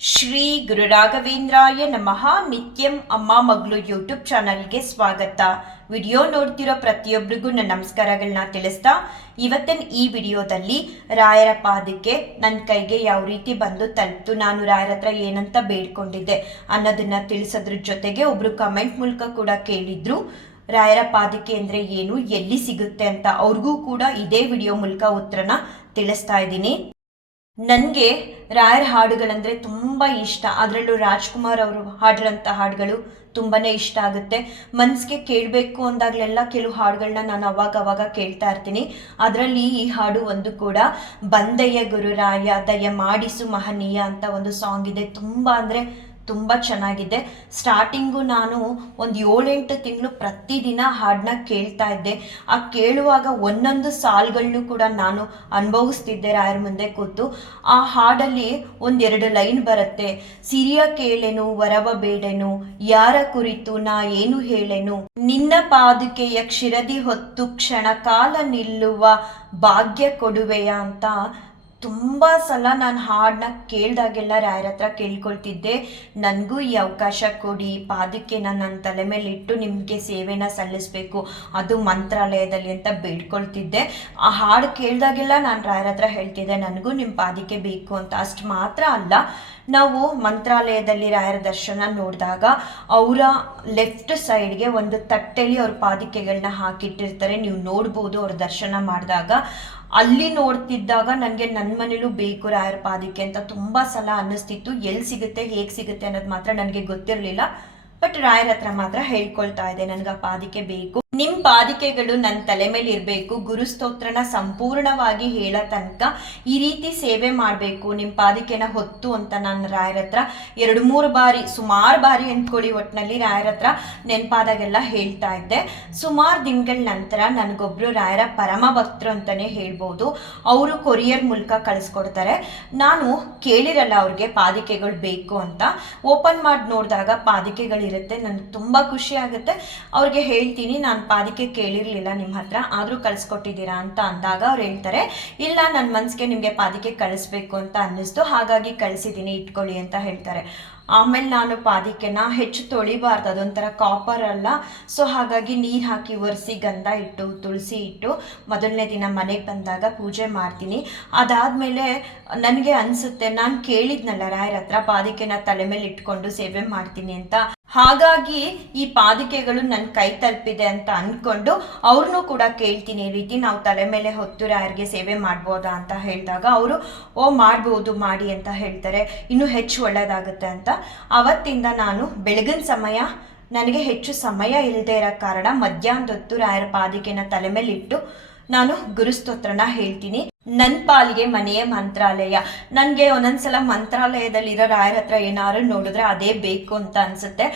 ಶ್ರೀ ಗುರು ರಾಘವೇಂದ್ರಾಯ ನಮಃ. ನಿತ್ಯಂ ಅಮ್ಮ ಮಗಳು ಯೂಟ್ಯೂಬ್ ಚಾನಲ್ಗೆ ಸ್ವಾಗತ. ವಿಡಿಯೋ ನೋಡ್ತಿರೋ ಪ್ರತಿಯೊಬ್ಬರಿಗೂ ನನ್ನ ನಮಸ್ಕಾರಗಳನ್ನ ತಿಳಿಸ್ತಾ, ಇವತ್ತಿನ ಈ ವಿಡಿಯೋದಲ್ಲಿ ರಾಯರ ಪಾದಕ್ಕೆ ನನ್ನ ಕೈಗೆ ಯಾವ ರೀತಿ ಬಂದು ತಲುಪ್ತು, ನಾನು ರಾಯರ ಹತ್ರ ಏನಂತ ಬೇಡ್ಕೊಂಡಿದ್ದೆ ಅನ್ನೋದನ್ನ ತಿಳಿಸೋದ್ರ ಜೊತೆಗೆ ಒಬ್ರು ಕಮೆಂಟ್ ಮೂಲಕ ಕೂಡ ಕೇಳಿದ್ರು ರಾಯರ ಪಾದಕ್ಕೆ ಅಂದರೆ ಏನು, ಎಲ್ಲಿ ಸಿಗುತ್ತೆ ಅಂತ. ಅವ್ರಿಗೂ ಕೂಡ ಇದೇ ವಿಡಿಯೋ ಮೂಲಕ ಉತ್ತರನ ತಿಳಿಸ್ತಾ ಇದ್ದೀನಿ. ನನಗೆ ರಾಯರ ಹಾಡುಗಳಂದರೆ ತುಂಬ ಇಷ್ಟ. ಅದರಲ್ಲೂ ರಾಜ್ಕುಮಾರ್ ಅವರು ಹಾಡಿರೋಂಥ ಹಾಡುಗಳು ತುಂಬಾ ಇಷ್ಟ ಆಗುತ್ತೆ. ಮನಸ್ಸಿಗೆ ಕೇಳಬೇಕು ಅಂದಾಗಲೆಲ್ಲ ಕೆಲವು ಹಾಡುಗಳನ್ನ ನಾನು ಅವಾಗ ಕೇಳ್ತಾ ಇರ್ತೀನಿ. ಅದರಲ್ಲಿ ಈ ಹಾಡು ಒಂದು ಕೂಡ, ಬಂದಯ್ಯ ಗುರುರಾಯ ದಯ ಮಾಡಿಸು ಮಹನೀಯ ಅಂತ ಒಂದು ಸಾಂಗ್ ಇದೆ. ತುಂಬ ಚೆನ್ನಾಗಿದೆ. ಸ್ಟಾರ್ಟಿಂಗು ನಾನು ಒಂದು 7-8 ತಿಂಗಳು ಪ್ರತಿದಿನ ಹಾಡನ್ನ ಕೇಳ್ತಾ ಇದ್ದೆ. ಆ ಕೇಳುವಾಗ ಒಂದೊಂದು ಸಾಲುಗಳನ್ನು ಕೂಡ ನಾನು ಅನುಭವಿಸ್ತಿದ್ದೆ ರಾಯರ ಮುಂದೆ ಕೂತು. ಆ ಹಾಡಲ್ಲಿ 1-2 ಲೈನ್ ಬರುತ್ತೆ. ಸಿರಿಯ ಕೇಳೆನು ವರವ ಬೇಡೆನು, ಯಾರ ಕುರಿತು ನಾ ಏನು ಹೇಳೆನು, ನಿನ್ನ ಪಾದುಕೆಯ ಕ್ಷಿರದಿ ಹೊತ್ತು ಕ್ಷಣ ಕಾಲ ನಿಲ್ಲುವ ಭಾಗ್ಯ ಕೊಡುವೆಯ ಅಂತ ತುಂಬ ಸಲ ನಾನು ಹಾಡನ್ನ ಕೇಳಿದಾಗೆಲ್ಲ ರಾಯರ ಹತ್ರ ಕೇಳ್ಕೊಳ್ತಿದ್ದೆ, ನನಗೂ ಈ ಅವಕಾಶ ಕೊಡಿ, ಪಾದಕ್ಕೆನ ನನ್ನ ತಲೆ ಮೇಲೆ ಇಟ್ಟು ನಿಮಗೆ ಸೇವೆನ ಸಲ್ಲಿಸಬೇಕು, ಅದು ಮಂತ್ರಾಲಯದಲ್ಲಿ ಅಂತ ಬೇಡ್ಕೊಳ್ತಿದ್ದೆ. ಆ ಹಾಡು ಕೇಳಿದಾಗೆಲ್ಲ ನಾನು ರಾಯರ ಹತ್ರ ಹೇಳ್ತಿದ್ದೆ, ನನಗೂ ನಿಮ್ಮ ಪಾದಕ್ಕೆ ಬೇಕು ಅಂತ. ಅಷ್ಟು ಮಾತ್ರ ಅಲ್ಲ, ನಾವು ಮಂತ್ರಾಲಯದಲ್ಲಿ ರಾಯರ ದರ್ಶನ ನೋಡಿದಾಗ ಅವರ ಲೆಫ್ಟ್ ಸೈಡ್ಗೆ ಒಂದು ತಟ್ಟೆಲಿ ಅವ್ರ ಪಾದಿಕೆಗಳನ್ನ ಹಾಕಿಟ್ಟಿರ್ತಾರೆ. ನೀವು ನೋಡ್ಬೋದು ಅವ್ರ ದರ್ಶನ ಮಾಡಿದಾಗ. ಅಲ್ಲಿ ನೋಡ್ತಿದ್ದಾಗ ನನಗೆ ನನ್ನ ಮನೇಲೂ ಬೇಕು ರಾಯರ ಪಾದಿಕೆ ಅಂತ ತುಂಬ ಸಲ ಅನ್ನಿಸ್ತಿತ್ತು. ಎಲ್ಲಿ ಸಿಗುತ್ತೆ, ಹೇಗೆ ಸಿಗುತ್ತೆ ಅನ್ನೋದು ಮಾತ್ರ ನನಗೆ ಗೊತ್ತಿರಲಿಲ್ಲ. ಬಟ್ ರಾಯರ ಹತ್ರ ಮಾತ್ರ ಹೇಳ್ಕೊಳ್ತಾ ಇದೆ, ನನಗೆ ಆ ಪಾದಿಕೆ ಬೇಕು, ನಿಮ್ಮ ಪಾದಿಕೆಗಳು ನನ್ನ ತಲೆ ಮೇಲೆ ಇರಬೇಕು, ಗುರುಸ್ತೋತ್ರನ ಸಂಪೂರ್ಣವಾಗಿ ಹೇಳೋ ತನಕ ಈ ರೀತಿ ಸೇವೆ ಮಾಡಬೇಕು, ನಿಮ್ಮ ಪಾದಿಕೆನ ಹೊತ್ತು ಅಂತ ನಾನು ರಾಯರ ಹತ್ರ 2-3 ಬಾರಿ, ಸುಮಾರು ಬಾರಿ ಅಂದ್ಕೊಳ್ಳಿ, ಒಟ್ಟಿನಲ್ಲಿ ರಾಯರ ಹತ್ರ ನೆನಪಾದಾಗೆಲ್ಲ ಹೇಳ್ತಾ ಇದ್ದೆ. ಸುಮಾರು ದಿನಗಳ ನಂತರ ನನಗೊಬ್ರು ರಾಯರ ಪರಮ ಭಕ್ತರು ಅಂತಲೇ ಹೇಳ್ಬೋದು. ಅವರು ಕೊರಿಯರ್ ಮೂಲಕ ಕಳಿಸ್ಕೊಡ್ತಾರೆ. ನಾನು ಕೇಳಿರಲ್ಲ ಅವ್ರಿಗೆ ಪಾದಿಕೆಗಳು ಬೇಕು ಅಂತ. ಓಪನ್ ಮಾಡಿ ನೋಡಿದಾಗ ಪಾದಿಕೆಗಳಿರುತ್ತೆ. ನನಗೆ ತುಂಬ ಖುಷಿ ಆಗುತ್ತೆ. ಅವ್ರಿಗೆ ಹೇಳ್ತೀನಿ, ನಾನು ಪಾದಿಕೆ ಕೇಳಿರಲಿಲ್ಲ ನಿಮ್ಮ ಹತ್ರ, ಆದರೂ ಕಳಿಸ್ಕೊಟ್ಟಿದ್ದೀರಾ ಅಂತ ಅಂದಾಗ ಅವ್ರು ಹೇಳ್ತಾರೆ, ಇಲ್ಲ ನನ್ನ ಮನಸ್ಸಿಗೆ ನಿಮಗೆ ಪಾದಿಕೆ ಕಳಿಸ್ಬೇಕು ಅಂತ ಅನ್ನಿಸ್ತು, ಹಾಗಾಗಿ ಕಳಿಸಿದ್ದೀನಿ, ಇಟ್ಕೊಳ್ಳಿ ಅಂತ ಹೇಳ್ತಾರೆ. ಆಮೇಲೆ ನಾನು ಪಾದಿಕೆನ ಹೆಚ್ಚು ತೊಳಿಬಾರ್ದು, ಅದೊಂಥರ ಕಾಪರ್ ಅಲ್ಲ. ಸೊ ಹಾಗಾಗಿ ನೀರು ಹಾಕಿ ಒರೆಸಿ ಗಂಧ ಇಟ್ಟು ತುಳಸಿ ಇಟ್ಟು ಮೊದಲನೇ ದಿನ ಮನೆಗೆ ಬಂದಾಗ ಪೂಜೆ ಮಾಡ್ತೀನಿ. ಅದಾದಮೇಲೆ ನನಗೆ ಅನಿಸುತ್ತೆ, ನಾನು ಕೇಳಿದ್ನಲ್ಲ ರಾಯರ ಹತ್ರ ಪಾದಿಕೆನ ತಲೆ ಮೇಲೆ ಇಟ್ಕೊಂಡು ಸೇವೆ ಮಾಡ್ತೀನಿ ಅಂತ, ಹಾಗಾಗಿ ಈ ಪಾದಿಕೆಗಳು ನನ್ನ ಕೈ ತಲುಪಿದೆ ಅಂತ ಅಂದ್ಕೊಂಡು ಅವ್ರನ್ನೂ ಕೂಡ ಕೇಳ್ತೀನಿ, ಈ ರೀತಿ ನಾವು ತಲೆ ಮೇಲೆ ಹೊತ್ತು ರಾಯರಿಗೆ ಸೇವೆ ಮಾಡ್ಬೋದಾ ಅಂತ ಹೇಳಿದಾಗ ಅವರು ಮಾಡ್ಬೋದು, ಮಾಡಿ ಅಂತ ಹೇಳ್ತಾರೆ, ಇನ್ನೂ ಹೆಚ್ಚು ಒಳ್ಳೆಯದಾಗುತ್ತೆ ಅಂತ. ಅವತ್ತಿಂದ ನಾನು ಬೆಳಗಿನ ಸಮಯ, ನನಗೆ ಹೆಚ್ಚು ಸಮಯ ಇಲ್ಲದೆ ಇರೋ ಕಾರಣ ಮಧ್ಯಾಹ್ನದ ಹೊತ್ತು ರಾಯರ ಪಾದಿಕೆನ ತಲೆ ಮೇಲೆ ಇಟ್ಟು ನಾನು ಗುರುಸ್ತೋತ್ರನ ಹೇಳ್ತೀನಿ. ನನ್ನ ಪಾಲಿಗೆ ಮನೆಯ ಮಂತ್ರಾಲಯ. ನನಗೆ ಒಂದೊಂದ್ಸಲ ಮಂತ್ರಾಲಯದಲ್ಲಿರೋ ರಾಯರ ಹತ್ರ ಏನಾದ್ರು ನೋಡಿದ್ರೆ ಅದೇ ಬೇಕು ಅಂತ ಅನ್ಸುತ್ತೆ.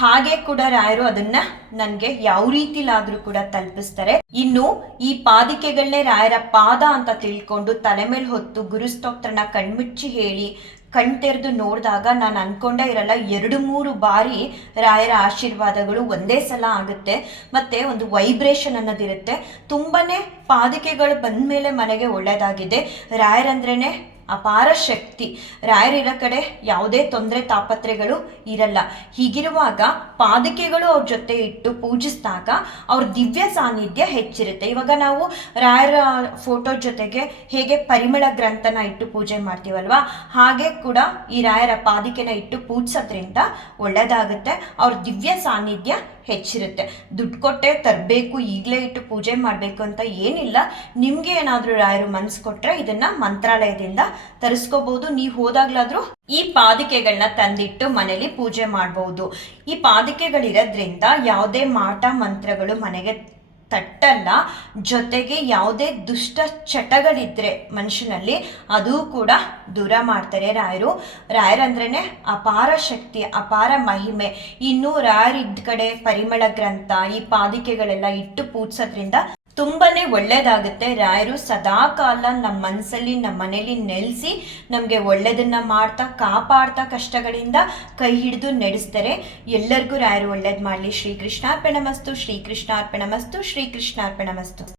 ಹಾಗೆ ಕೂಡ ರಾಯರು ಅದನ್ನ ನನಗೆ ಯಾವ ರೀತಿಲಾದ್ರೂ ಕೂಡ ತಲುಪಿಸ್ತಾರೆ. ಇನ್ನು ಈ ಪಾದಿಕೆಗಳನ್ನೇ ರಾಯರ ಪಾದ ಅಂತ ತಿಳ್ಕೊಂಡು ತಲೆ ಮೇಲೆ ಹೊತ್ತು ಗುರುಸ್ತೋತ್ರನ ಕಣ್ಮುಚ್ಚಿ ಹೇಳಿ ಕಣ್ತೆರೆದು ನೋಡಿದಾಗ ನಾನು ಅನ್ಕೊಂಡೇ ಇರಲ್ಲ, 2-3 ಬಾರಿ ರಾಯರ ಆಶೀರ್ವಾದಗಳು ಒಂದೇ ಸಲ ಆಗುತ್ತೆ. ಮತ್ತೆ ಒಂದು ವೈಬ್ರೇಷನ್ ಅನ್ನೋದಿರುತ್ತೆ. ತುಂಬಾನೇ ಪಾದಿಕೆಗಳು ಬಂದ ಮೇಲೆ ಮನೆಗೆ ಒಳ್ಳೆಯದಾಗಿದೆ. ರಾಯರಂದ್ರೇ ಅಪಾರ ಶಕ್ತಿ. ರಾಯರಿರೋ ಕಡೆ ಯಾವುದೇ ತೊಂದರೆ ತಾಪತ್ರೆಗಳು ಇರಲ್ಲ. ಹೀಗಿರುವಾಗ ಪಾದಿಕೆಗಳು ಅವ್ರ ಜೊತೆ ಇಟ್ಟು ಪೂಜಿಸಿದಾಗ ಅವ್ರ ದಿವ್ಯ ಸಾನ್ನಿಧ್ಯ ಹೆಚ್ಚಿರುತ್ತೆ. ಇವಾಗ ನಾವು ರಾಯರ ಫೋಟೋ ಜೊತೆಗೆ ಹೇಗೆ ಪರಿಮಳ ಗ್ರಂಥನ ಇಟ್ಟು ಪೂಜೆ ಮಾಡ್ತೀವಲ್ವಾ, ಹಾಗೆ ಕೂಡ ಈ ರಾಯರ ಪಾದಿಕೆನ ಇಟ್ಟು ಪೂಜಿಸೋದ್ರಿಂದ ಒಳ್ಳೆಯದಾಗುತ್ತೆ. ಅವ್ರ ದಿವ್ಯ ಸಾನ್ನಿಧ್ಯ ಹೆಚ್ಚಿರುತ್ತೆ. ದುಡ್ಡು ಕೊಟ್ಟೆ ತರಬೇಕು, ಈಗಲೇ ಇಟ್ಟು ಪೂಜೆ ಮಾಡಬೇಕು ಅಂತ ಏನಿಲ್ಲ. ನಿಮಗೆ ಏನಾದರೂ ರಾಯರು ಮನಸ್ಸು ಕೊಟ್ಟರೆ ಇದನ್ನು ಮಂತ್ರಾಲಯದಿಂದ ತರಿಸ್ಕೋಬಹುದು. ನೀವು ಹೋದಾಗ್ಲಾದ್ರೂ ಈ ಪಾದಿಕೆಗಳನ್ನ ತಂದಿಟ್ಟು ಮನೇಲಿ ಪೂಜೆ ಮಾಡಬಹುದು. ಈ ಪಾದಿಕೆಗಳಿರೋದ್ರಿಂದ ಯಾವುದೇ ಮಾಟ ಮಂತ್ರಗಳು ಮನೆಗೆ ತಟ್ಟಲ್ಲ. ಜೊತೆಗೆ ಯಾವುದೇ ದುಷ್ಟ ಚಟಗಳಿದ್ರೆ ಮನುಷ್ಯನಲ್ಲಿ ಅದು ಕೂಡ ದೂರ ಮಾಡ್ತಾರೆ ರಾಯರು. ರಾಯರಂದ್ರೇ ಅಪಾರ ಶಕ್ತಿ, ಅಪಾರ ಮಹಿಮೆ. ಇನ್ನು ರಾಯರಿದ್ದ ಕಡೆ ಪರಿಮಳ ಗ್ರಂಥ, ಈ ಪಾದಿಕೆಗಳೆಲ್ಲ ಇಟ್ಟು ಪೂಜಿಸೋದ್ರಿಂದ ತುಂಬಾನೇ ಒಳ್ಳೇದಾಗುತ್ತೆ. ರಾಯರು ಸದಾ ಕಾಲ ನಮ್ಮ ಮನಸ್ಸಲ್ಲಿ, ನಮ್ಮ ಮನೇಲಿ ನೆಲೆಸಿ ನಮಗೆ ಒಳ್ಳೇದನ್ನ ಮಾಡ್ತಾ ಕಾಪಾಡ್ತಾ ಕಷ್ಟಗಳಿಂದ ಕೈ ಹಿಡಿದು ನಡೆಸ್ತಾರೆ. ಎಲ್ಲರಿಗೂ ರಾಯರು ಒಳ್ಳೇದು ಮಾಡಲಿ. ಶ್ರೀಕೃಷ್ಣಾರ್ಪಣಮಸ್ತು, ಶ್ರೀಕೃಷ್ಣಾರ್ಪಣಮಸ್ತು, ಶ್ರೀಕೃಷ್ಣಾರ್ಪಣಮಸ್ತು.